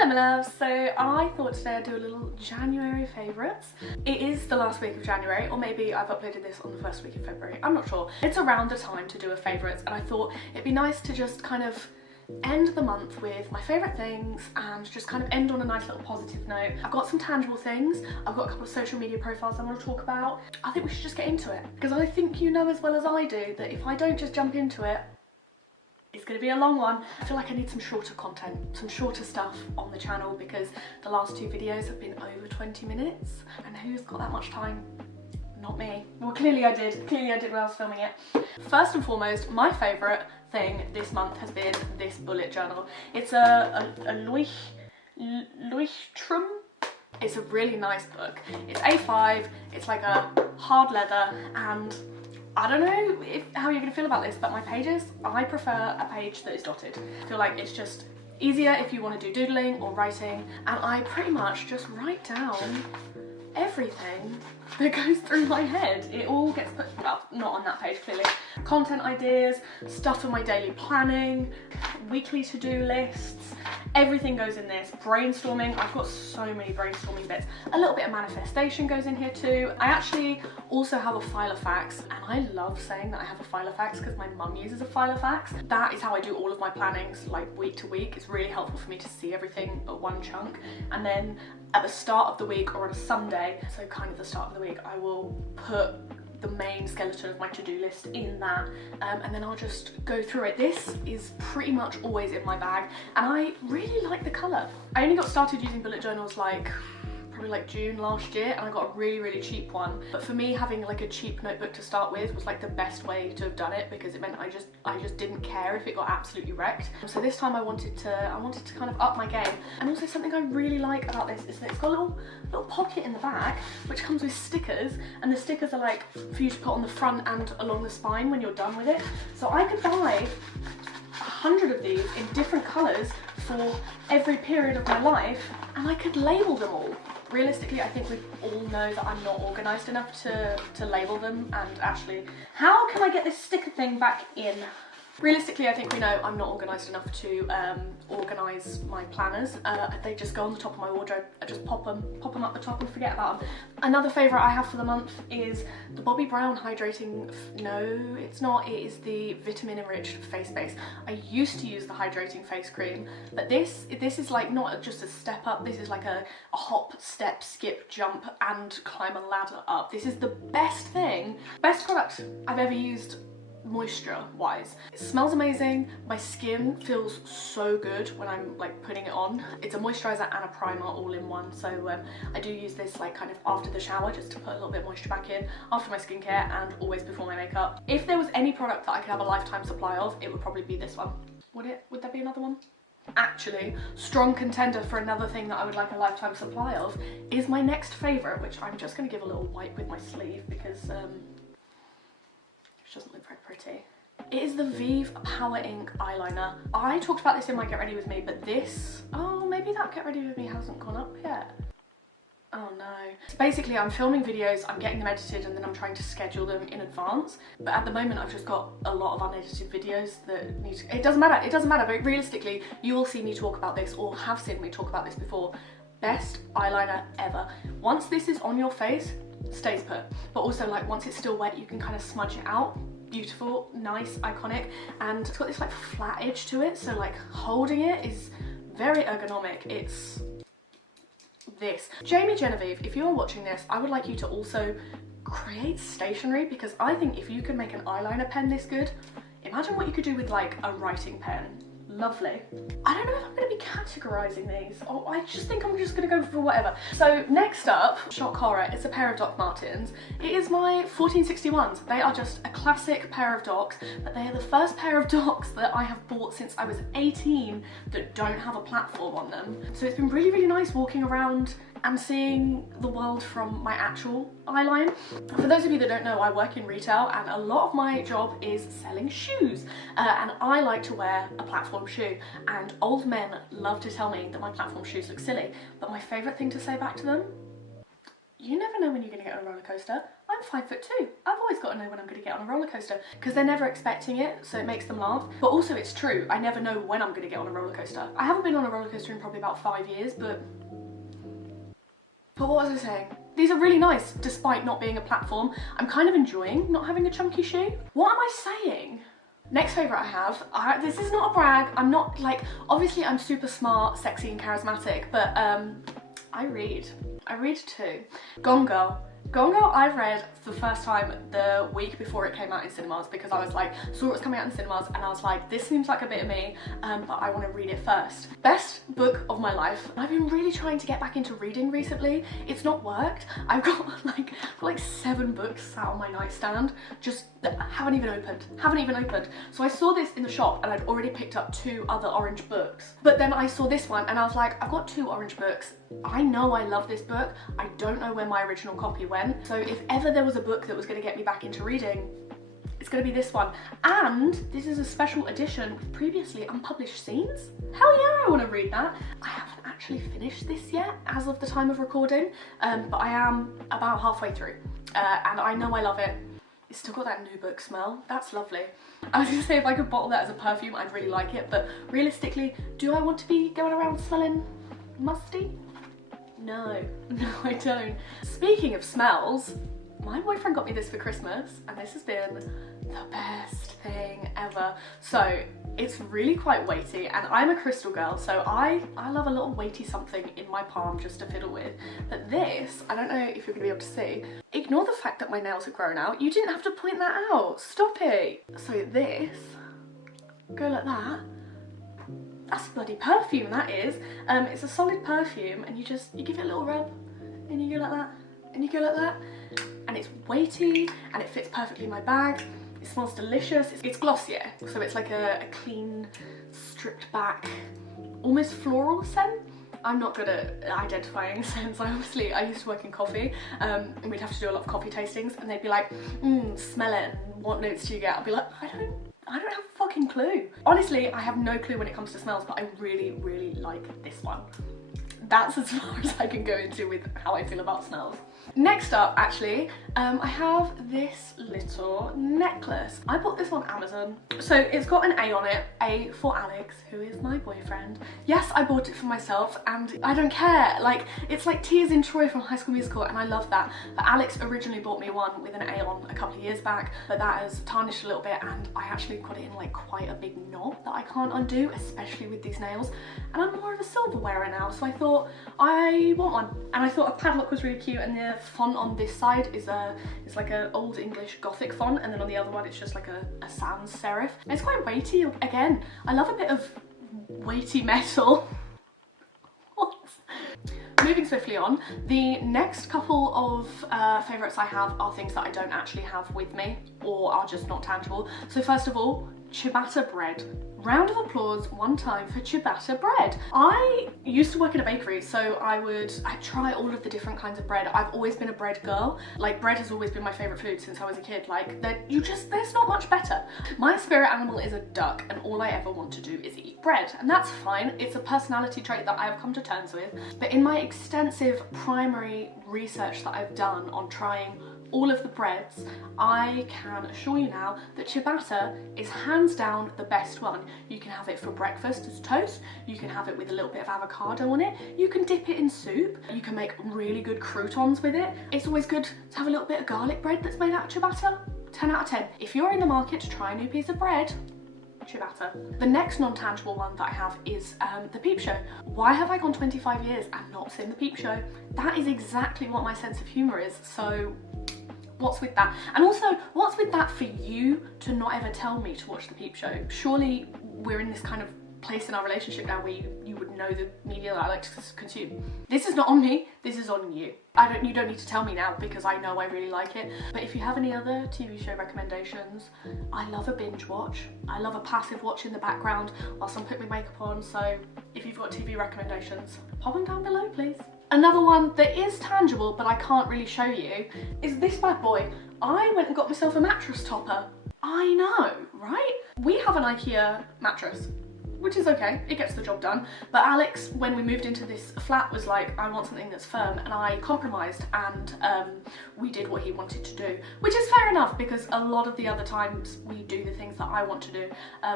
Hello my loves, so I thought today I'd do a little January favourites. It is the last week of January, or maybe I've uploaded this on the first week of February, I'm not sure. It's around the time to do a favourites, and I thought it'd be nice to just kind of end the month with my favourite things and just kind of end on a nice little positive note. I've got some tangible things, I've got a couple of social media profiles I want to talk about. I think we should just get into it, because I think you know as well as I do that if I don't just jump into it, it's going to be a long one. I feel like I need some shorter content, some shorter stuff on the channel, because the last two videos have been over 20 minutes. And who's got that much time? Not me. Well, clearly I did. Clearly I did when I was filming it. First and foremost, my favourite thing this month has been this bullet journal. It's a Leuchtturm. It's a really nice book. It's A5, it's like a hard leather, and I don't know how you're going to feel about this, but my pages, I prefer a page that is dotted. I feel like it's just easier if you want to do doodling or writing, and I pretty much just write down everything that goes through my head. It all gets put, well, not on that page clearly. Content ideas, stuff for my daily planning, weekly to-do lists, everything goes in this. Brainstorming, I've got so many brainstorming bits. A little bit of manifestation goes in here too. I actually also have a file of facts, and I love saying that I have a file of facts because my mum uses a file of facts. That is how I do all of my plannings, like week to week. It's really helpful for me to see everything at one chunk, and then at the start of the week or on a Sunday, so kind of the start of the week, I will put the main skeleton of my to-do list in that, and then I'll just go through it. This is pretty much always in my bag, and I really like the colour. I only got started using bullet journals probably like June last year, and I got a really cheap one. But for me, having like a cheap notebook to start with was like the best way to have done it, because it meant I just didn't care if it got absolutely wrecked. So this time I wanted to kind of up my game. And also something I really like about this is that it's got a little pocket in the back which comes with stickers, and the stickers are like for you to put on the front and along the spine when you're done with it. So I could buy 100 of these in different colours for every period of my life, and I could label them all. Realistically, I think we all know that I'm not organised enough to label them, and actually, how can I get this sticker thing back in? Realistically, I think we know I'm not organised enough to organise my planners. They just go on the top of my wardrobe. I just pop them up the top and forget about them. Another favourite I have for the month is the Bobbi Brown hydrating, no it's not, it is the vitamin enriched face base. I used to use the hydrating face cream, but this is like not just a step up, this is like a hop, step, skip, jump and climb a ladder up. This is the best product I've ever used moisture wise. It smells amazing, my skin feels so good when I'm like putting it on. It's a moisturiser and a primer all in one, so I do use this like kind of after the shower just to put a little bit of moisture back in, after my skincare and always before my makeup. If there was any product that I could have a lifetime supply of, it would probably be this one. Would there be another one? Actually, strong contender for another thing that I would like a lifetime supply of is my next favourite, which I'm just going to give a little wipe with my sleeve because doesn't look very pretty. It is the Vive Power Ink eyeliner. I talked about this in my Get Ready With Me, but this, oh, maybe that Get Ready With Me hasn't gone up yet. Oh no. So basically I'm filming videos, I'm getting them edited, and then I'm trying to schedule them in advance. But at the moment I've just got a lot of unedited videos that need to, it doesn't matter, but realistically you will see me talk about this, or have seen me talk about this before. Best eyeliner ever. Once this is on your face, stays put, but also like once it's still wet you can kind of smudge it out. Beautiful, nice, iconic, and it's got this like flat edge to it, so like holding it is very ergonomic. It's this. Jamie Genevieve, if you are watching this, I would like you to also create stationery, because I think if you could make an eyeliner pen this good, imagine what you could do with like a writing pen. Lovely. I don't know if I'm going to be categorising these. Oh, I just think I'm just going to go for whatever. So next up, shock horror, it's a pair of Doc Martens. It is my 1461s. They are just a classic pair of Docs, but they are the first pair of Docs that I have bought since I was 18 that don't have a platform on them. So it's been really nice walking around and seeing the world from my actual eyeline. For those of you that don't know, I work in retail, and a lot of my job is selling shoes, and I like to wear a platform shoe, and old men love to tell me that my platform shoes look silly, but my favourite thing to say back to them, you never know when you're going to get on a roller coaster. I'm I'm 5'2". I've always got to know when I'm going to get on a roller coaster because they're never expecting it, so it makes them laugh. But also it's true, I never know when I'm going to get on a roller coaster. I haven't been on a roller coaster in probably about 5 years, but what was I saying? These are really nice despite not being a platform. I'm kind of enjoying not having a chunky shoe. What am I saying? Next favourite I have, this is not a brag, I'm not like, obviously I'm super smart, sexy and charismatic, but I read too. Gone Girl. Gone Girl I've read for the first time the week before it came out in cinemas because I was like, saw it was coming out in cinemas and I was like, this seems like a bit of me, but I want to read it first. Best book of my life. I've been really trying to get back into reading recently. It's not worked. I've got like 7 books sat on my nightstand, just haven't even opened. So I saw this in the shop and I'd already picked up 2 other orange books. But then I saw this one and I was like, I've got 2 orange books. I know I love this book. I don't know where my original copy went. So if ever there was a book that was going to get me back into reading, it's going to be this one. And this is a special edition with previously unpublished scenes. Hell yeah, I want to read that. I haven't actually finished this yet as of the time of recording, but I am about halfway through and I know I love it. It's still got that new book smell. That's lovely. I was going to say if I could bottle that as a perfume, I'd really like it, but realistically, do I want to be going around smelling musty? No, I don't. Speaking of smells, my boyfriend got me this for Christmas and this has been the best thing ever. So it's really quite weighty and I'm a crystal girl, so I love a little weighty something in my palm just to fiddle with. But this, I don't know if you're going to be able to see, ignore the fact that my nails have grown out. You didn't have to point that out. Stop it. So this, go like that. That's bloody perfume, that is. It's a solid perfume and you give it a little rub and you go like that and you go like that. And it's weighty and it fits perfectly in my bag. It smells delicious. It's Glossier, so it's like a clean, stripped back, almost floral scent. I'm not good at identifying scents. I used to work in coffee and we'd have to do a lot of coffee tastings and they'd be like, smell it, and what notes do you get? I'd be like, I don't have a fucking clue. Honestly, I have no clue when it comes to smells, but I really, really like this one. That's as far as I can go into with how I feel about smells. Next up, actually, I have this little necklace. I bought this on Amazon. So it's got an A on it, A for Alex, who is my boyfriend. Yes, I bought it for myself and I don't care. Like, it's like Tears in Troy from High School Musical and I love that. But Alex originally bought me one with an A on a couple of years back, but that has tarnished a little bit and I actually got it in like quite a big knot that I can't undo, especially with these nails. And I'm more of a silver wearer now, so I thought I want one. And I thought a padlock was really cute and the font on this side is like an old English Gothic font, and then on the other one it's just like a sans serif. And it's quite weighty. Again, I love a bit of weighty metal. What? Moving swiftly on, the next couple of favourites I have are things that I don't actually have with me or are just not tangible. So first of all, ciabatta bread. Round of applause one time for ciabatta bread. I used to work in a bakery, so I'd try all of the different kinds of bread. I've always been a bread girl. Like, bread has always been my favourite food since I was a kid. Like, there's not much better. My spirit animal is a duck and all I ever want to do is eat bread, and that's fine. It's a personality trait that I have come to terms with. But in my extensive primary research that I've done on trying all of the breads, I can assure you now that ciabatta is hands down the best one. You can have it for breakfast as toast, you can have it with a little bit of avocado on it, you can dip it in soup, you can make really good croutons with it. It's always good to have a little bit of garlic bread that's made out of ciabatta. 10 out of 10. If you're in the market to try a new piece of bread, ciabatta. The next non-tangible one that I have is the Peep Show. Why have I gone 25 years and not seen the Peep Show? That is exactly what my sense of humour is, so what's with that? And also, what's with that for you to not ever tell me to watch the Peep Show? Surely we're in this kind of place in our relationship now where you would know the media that I like to consume. This is not on me, this is on you. You don't need to tell me now because I know I really like it. But if you have any other TV show recommendations, I love a binge watch. I love a passive watch in the background whilst I'm putting my makeup on, so if you've got TV recommendations, pop them down below, please. Another one that is tangible but I can't really show you is this bad boy. I went and got myself a mattress topper. I know, right? We have an IKEA mattress. which is okay, it gets the job done. But Alex, when we moved into this flat, was like, I want something that's firm, and I compromised, and we did what he wanted to do, which is fair enough because a lot of the other times we do the things that I want to do,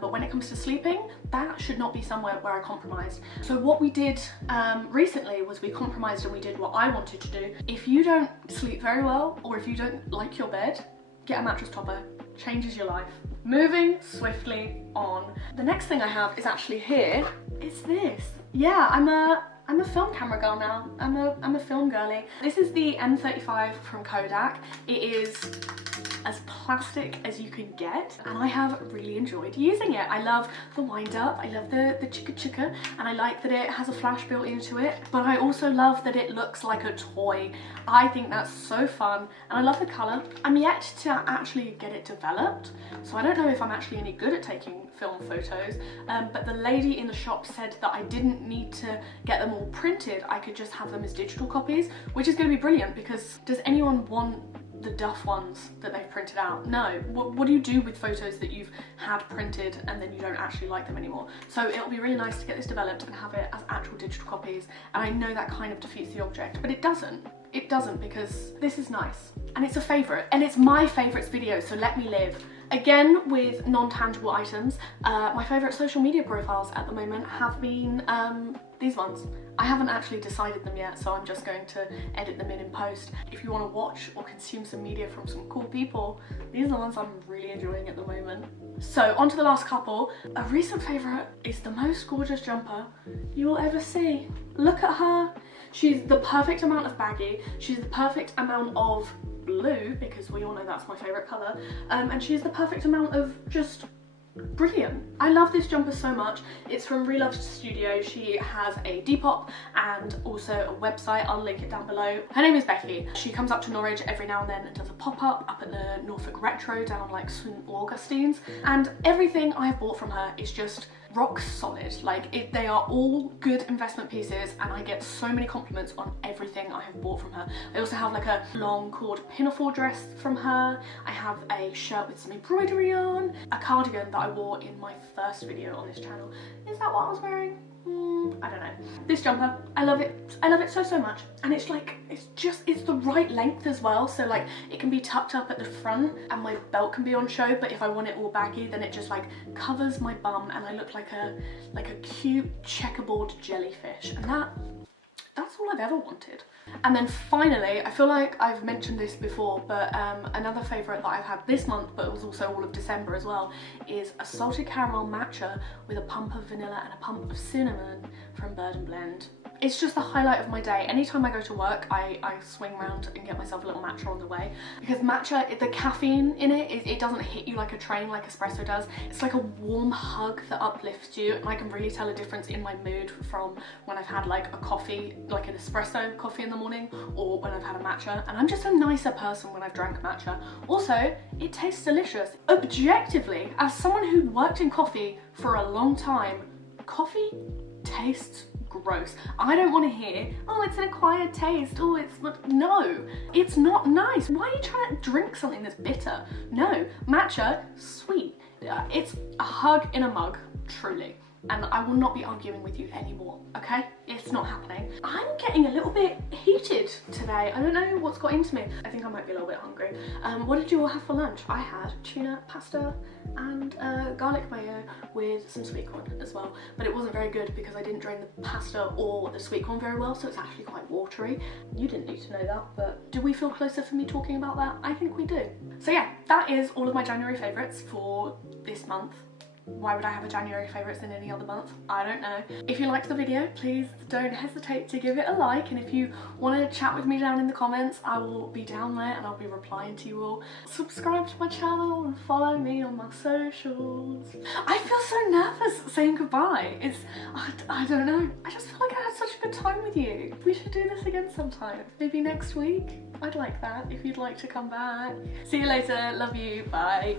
but when it comes to sleeping, that should not be somewhere where I compromised. So what we did recently was we compromised and we did what I wanted to do. If you don't sleep very well, or if you don't like your bed, get a mattress topper. Changes your life. Moving swiftly on. The next thing I have is actually here. It's this. Yeah, I'm a film camera girl now. I'm a film girly. This is the M35 from Kodak. It is as plastic as you can get, and I have really enjoyed using it. I love the wind up, I love the chicka chicka, and I like that it has a flash built into it, but I also love that it looks like a toy. I think that's so fun, and I love the colour. I'm yet to actually get it developed, so I don't know if I'm actually any good at taking film photos, but the lady in the shop said that I didn't need to get them all printed, I could just have them as digital copies, which is going to be brilliant because does anyone want the duff ones that they've printed out? No. What do you do with photos that you've had printed and then you don't actually like them anymore? So it'll be really nice to get this developed and have it as actual digital copies, and I know that kind of defeats the object, but it doesn't. It doesn't, because this is nice and it's a favourite, and it's my favourites video, so let me live. Again, with non-tangible items, my favourite social media profiles at the moment have been these ones. I haven't actually decided them yet, so I'm just going to edit them in post. If you want to watch or consume some media from some cool people, these are the ones I'm really enjoying at the moment. So on to the last couple. A recent favourite is the most gorgeous jumper you will ever see. Look at her. She's the perfect amount of baggy, she's the perfect amount of blue, because we all know that's my favourite colour, and she's the perfect amount of just brilliant. I love this jumper so much. It's from Reloved Studio. She has a Depop and also a website. I'll link it down below. Her name is Becky. She comes up to Norwich every now and then and does a pop-up up at the Norfolk Retro down like St Augustine's, and everything I have bought from her is just rock solid. Like they are all good investment pieces, and I get so many compliments on everything I have bought from her. I also have like a long cord pinafore dress from her. I have a shirt with some embroidery on, a cardigan that I wore in my first video on this channel. Is that what I was wearing? I don't know. This jumper, I love it. I love it so much, and it's like, it's the right length as well, so like it can be tucked up at the front and my belt can be on show, but if I want it all baggy, then it just like covers my bum and I look like a cute checkerboard jellyfish, and that's all I've ever wanted. And then finally, I feel like I've mentioned this before, but another favourite that I've had this month, but it was also all of December as well, is a salted caramel matcha with a pump of vanilla and a pump of cinnamon from Bird & Blend. It's just the highlight of my day. Anytime I go to work, I swing around and get myself a little matcha on the way, because matcha, the caffeine in it doesn't hit you like a train like espresso does. It's like a warm hug that uplifts you, and I can really tell a difference in my mood from when I've had like a coffee, like an espresso coffee in the morning, or when I've had a matcha, and I'm just a nicer person when I've drank matcha. Also, it tastes delicious. Objectively, as someone who worked in coffee for a long time, coffee tastes gross. I don't want to hear, oh, it's an acquired taste, oh, no, it's not nice. Why are you trying to drink something that's bitter? No, matcha, sweet. It's a hug in a mug, truly. And I will not be arguing with you anymore, okay? It's not happening. I'm getting a little bit heated today. I don't know what's got into me. I think I might be a little bit hungry. What did you all have for lunch? I had tuna pasta and garlic mayo with some sweet corn as well. But it wasn't very good because I didn't drain the pasta or the sweet corn very well, so it's actually quite watery. You didn't need to know that, but do we feel closer for me talking about that? I think we do. So yeah, that is all of my January favourites for this month. Why would I have a January favourites in any other month? I don't know. If you liked the video, please don't hesitate to give it a like, and if you want to chat with me down in the comments, I will be down there and I'll be replying to you all. Subscribe to my channel and follow me on my socials. I feel so nervous saying goodbye. I don't know. I just feel like I had such a good time with you. We should do this again sometime. Maybe next week? I'd like that if you'd like to come back. See you later. Love you. Bye.